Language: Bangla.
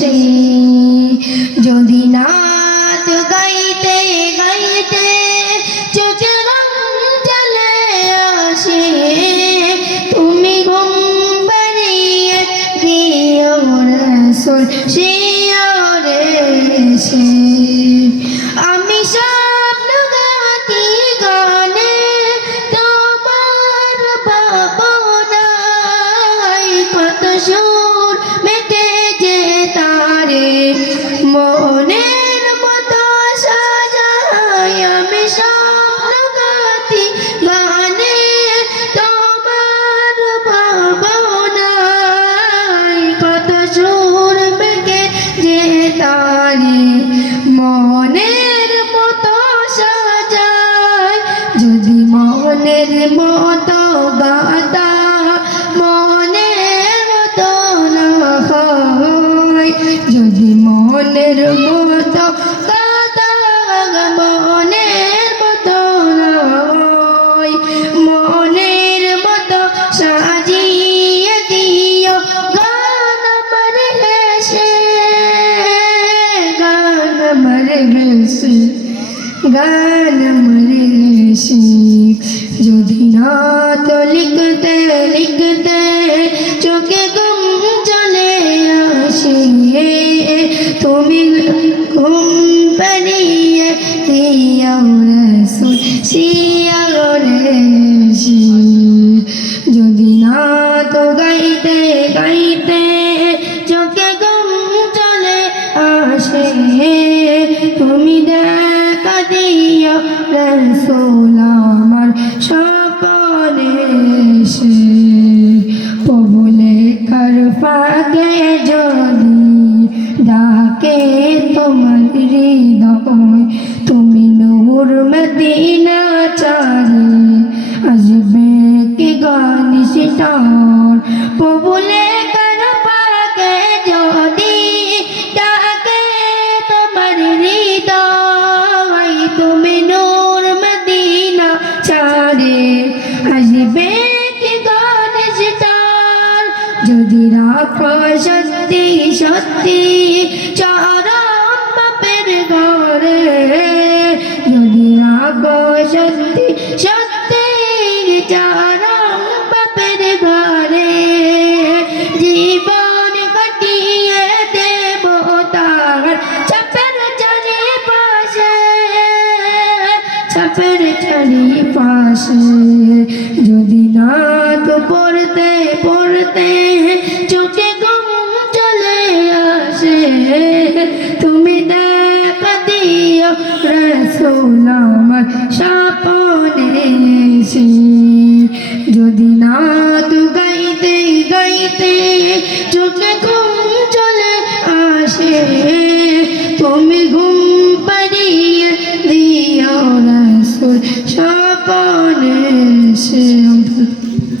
এসে যদি নাত গাইতে গাইতে চোখে রং চলে আসে তুমি ঘুম পাড়িয়ে দিও শিওরে কত সুর মেটে যে তারে হেসে গান হেসে যদি না তো লিখতে লিখতে চোখে ঘুম চলে আসে। তুমি ঘুম পাড়িয়ে দিও রসুল শিয়রে যদি না তো গাইতে গাইতে এসে পবলে কর পাগে যদি ডাকে তোমার হৃদয়, তুমি নূর মদিনা চারে, আসবে কি গান সিটার পবলে যদি রাখো সত্যি সত্যি চরণ বাপের ঘরে, যদি রাখো সত্যি সত্যি চরণ বাপের ঘরে, জীবন কাটিয়ে দেব তার চাপের চারি পাশে চাপের চারি পাশে পড়তে পড়তে চোখে গম চলে আসে। তুমি দেখা দিও রসুল আমার সে যদি না তু গাইতে গাইতে চোখে ঘুম চলে আসে। তুমি ঘুম পাড়িয়ে দিও রসুল সাপনে সে